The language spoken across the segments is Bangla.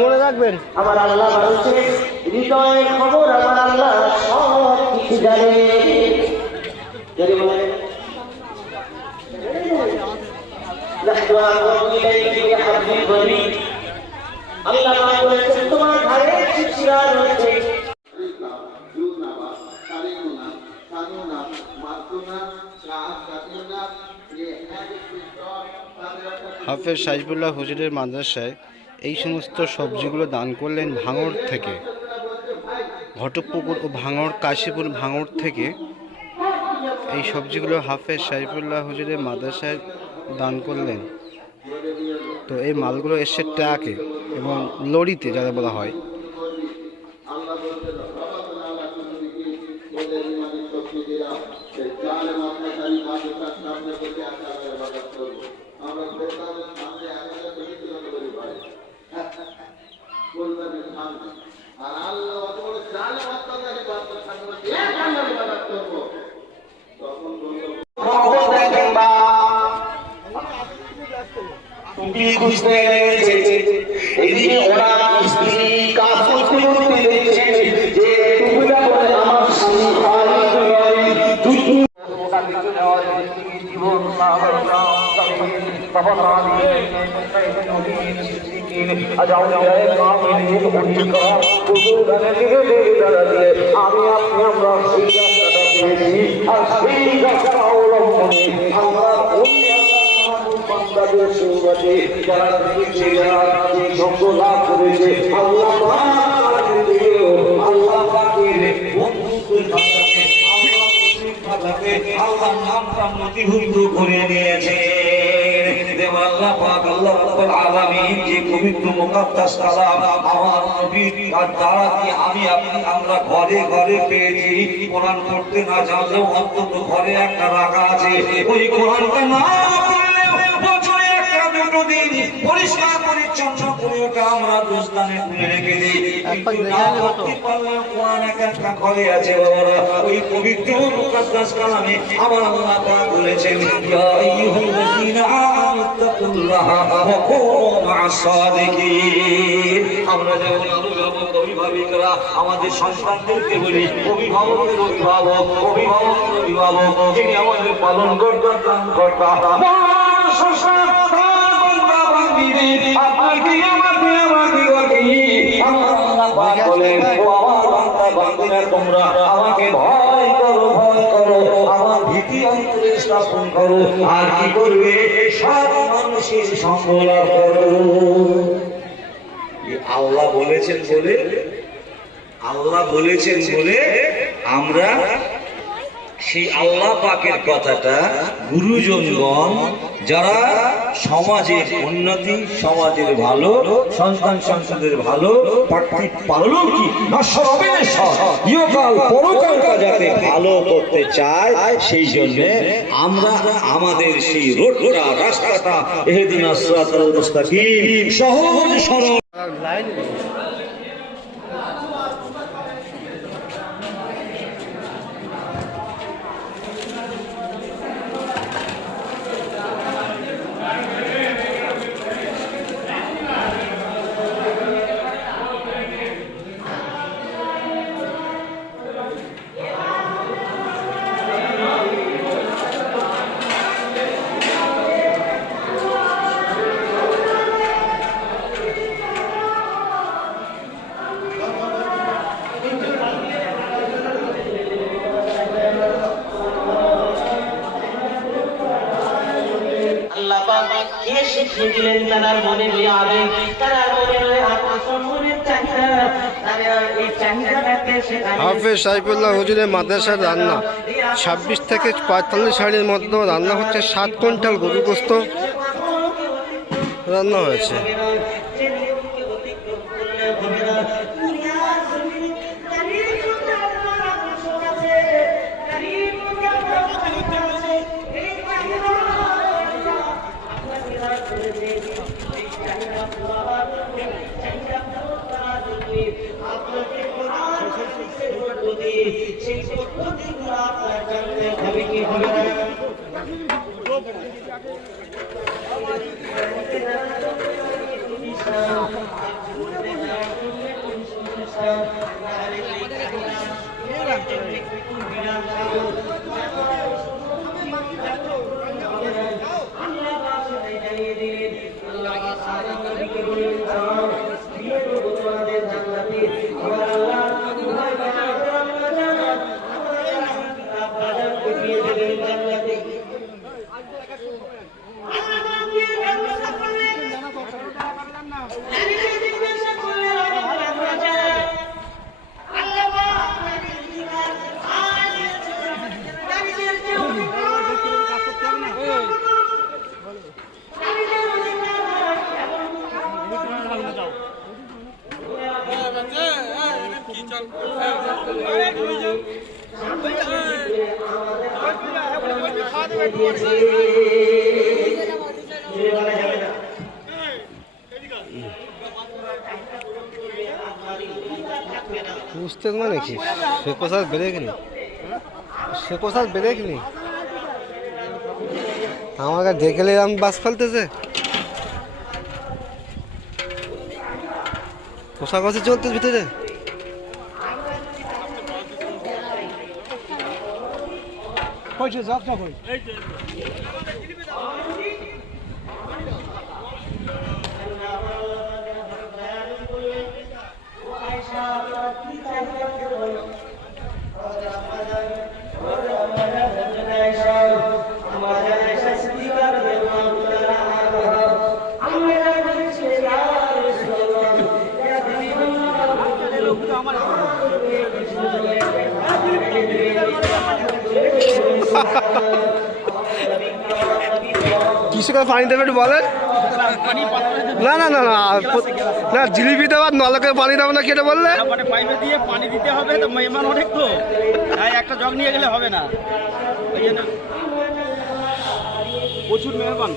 মনে রাখবেন আমার আল্লাহ বলছে হৃদয়ের খবর আমার আল্লাহ সব কিছু জানে। আল্লাহ বলেছেন তোমার ঘরে শিশুরা রয়েছে হাফেজ সাইফুল্লাহ হুজুরের মাদ্রাসায় এই সমস্ত সবজিগুলো দান করলেন ভাঙড় থেকে, ঘটকপুকুর ও ভাঙড় কাশীপুর ভাঙড় থেকে এই সবজিগুলো হাফেজ সাইফুল্লাহ হুজুরের মাদ্রাসায় দান করলেন। তো এই মালগুলো এসছে ট্রাকে এবং লরিতে যারা বলা হয়। খুঁজতে গেছে এদিকে ওরা স্ত্রী কাজ করতে দেখছে যে তুমি বলে আমার স্বামী জীবন আমি আপনি আমরা সেই রাস্তাটা পেয়েছি আর সেই রাস্তা অবলম্বনে আমরা আমরা ঘরে ঘরে পেয়েছি। কোরআন পড়তে না জানলেও অন্তত ঘরে একটা রাখা আছে, ওই কোরআনটা না পরিষ্কার পরিচ্ছন্ন করে ওটা আমরা দোস্তানে তুলে রেখে দিই। ঘরে আছে বাবারা, ওই পবিত্র মুকাদ্দাস কালামে আমার আল্লাহ পাক বলেছেন ইয়া আইয়ুহাল্লাযীনা আমানু তাকুল্লাহা ওয়া কুনু মা'আস সাদিকিন। আমরা যেমন অভিভাবিকরা আমাদের সন্তানদেরকে বলি অভিভাবকের অভিভাবক, অভিভাবকের অভিভাবক, যিনি আমাদের পালন কর্তা ভরসা তার বান্দা বান্দিদের আপনাকে আমাকে আমার আল্লাহ পাক বলেন ও আমার বান্দা বান্দিরা তোমরা আমাকে ভয় করো আমার ভীতি অন্তরে স্থাপন করো আর কি করবে সব মানুষের সঙ্গ লাভ করো। আল্লাহ বলেছেন বলে আমরা সেই আল্লাহ পাকের কথাটা গুরুজনগণ যারা সমাজের উন্নতি সমাজের ভালো সন্তান সংসদের ভালো পারলৌকিক ইহকাল পরকালটা যাতে ভালো করতে চায় সেই জন্য আমরা আমাদের সেই রোডটা রাস্তাটা ইহদিনাস সিরাতাল মুস্তাকিম সহজ সরল হাফেজ সাইফুল্লাহ হুজুরের মাদ্রাসার রান্না 26 থেকে 45 সালের মধ্যে রান্না হচ্ছে 7 কুইন্টাল গরু গোস্ত রান্না হয়েছে। বুঝতে মানে কি সে কোথাও ব্রেক নেই আমাকে দেখলে আমি বাস ফেলতেছে কোষাকষি চলতেছে ভিতরে কিসে করে পানি দেবে একটু বলেন না না না না না জিলিপি দেওয়ার নলকে পানি দেবো না কেটে বললে পাইপে দিয়ে পানি দিতে হবে তো মেহমান অনেক তো তাই একটা জগ নিয়ে গেলে হবে না ওই জন্য প্রচুর মেহমান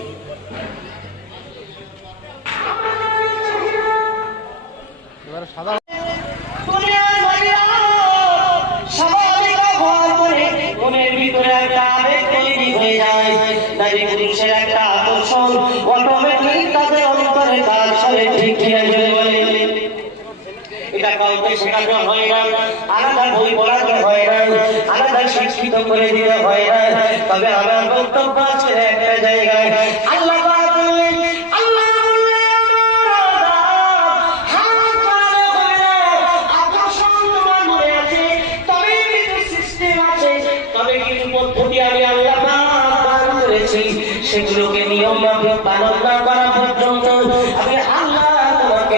এবারে সাদা আলাদা শিক্ষিত করে দিতে হয় না। তবে আমার বক্তব্য আছে একটা জায়গায় আল্লাহ পাক বললেন, আল্লাহ বললেন, হাত বাড়ানো হবে না, আকর্ষণ তোমার মনে আছে, তবে কিন্তু সিস্টেম আছে, তবে কিন্তু পদ্ধতি আমি আল্লাহ পাক দান করেছি, সেগুলোকে নিয়ম মাফিক পালন না করা পর্যন্ত আমি আল্লাহ তোমাকে